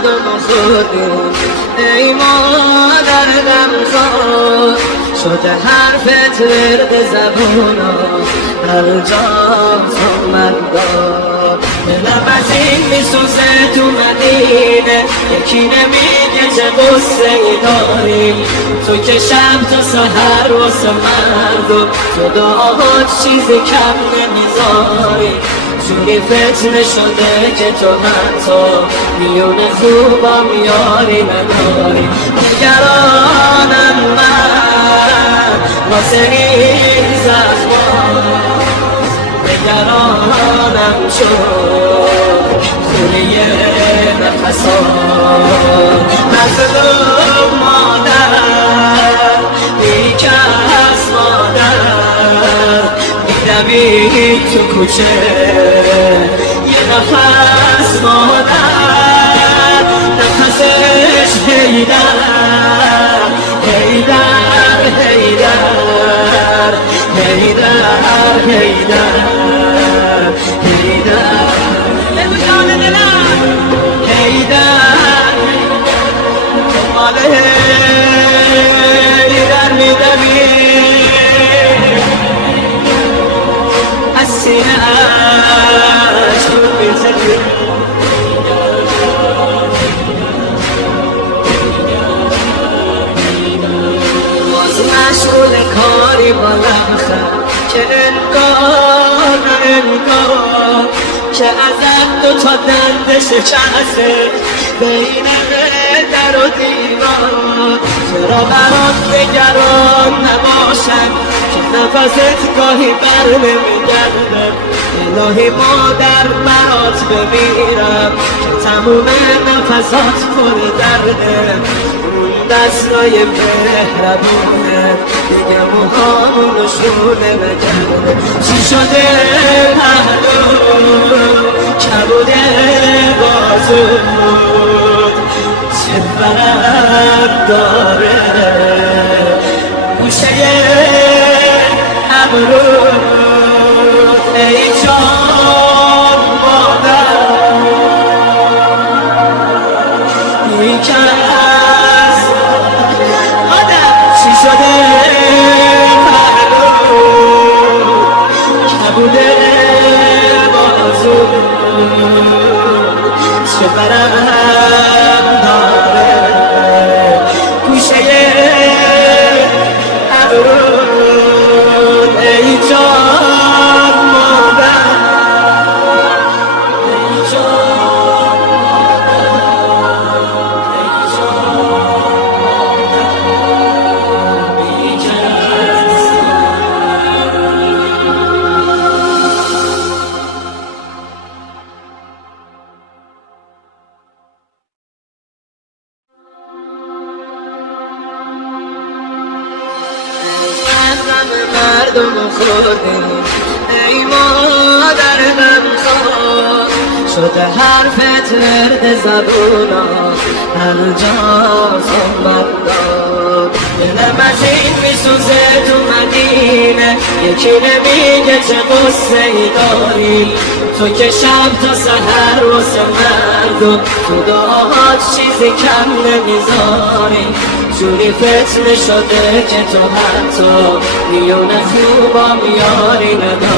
مردم خودمون. ای مادر غمخوار شده حرفت ورد زبونا، هر جا زمت دار. دلم از این میسوزه تو مدینه، یکی نمیگه چه قصه ای داری. تو که شب تا سحر واسه مردم، تو دعاهات چیزی کم نمیذاری. جوری فتنه شده که تو حتی میون خوبا میاری نداری. نگرانم من واسه این زخما، نگرانم شد خونه نفسا. مظلوم مادر بیکس مادر، میدوی تو کوچه یه نفس مادر، نفسش هیدر هیدر هیدر هیدر هیدر هیدر جان دلم هیدر، مال هیدر میدوی از سینه اش رو میزدی. باز مشغول کاری با لبخند که انگار نه انگار که ازت دوتا دنده شکسته بین در و دیوار. چرا برات نگران نباشم که نفست گاهی بر نمیگرده. الهی مادر برات بمیرم که تموم نفسات پر درده. اون دستای مهربونه دیگه موهامونو شونه بکرده. چی شده پهلو کبوده بازود، چه فرق داره گوشه ابرود. ای جان مادر بیکس مادر، چی شده پهلو کبوده بازود، چه فرق داره گوشه ابرود. ای جان مادر ای جان مادر ای مردم خودمون. ای مادر غمخوار شده حرفت ورد زبونا، هر جا زمت دار. دلم از این میسوزه تو مدینه، یکی نمیگه چه قصه ای داری. تو که شب تا سحر واسه مردم، تو دعاهات چیزی کم نمیذاری. جوری فتنه شده که تو حتی میون خوبا میاری نداری.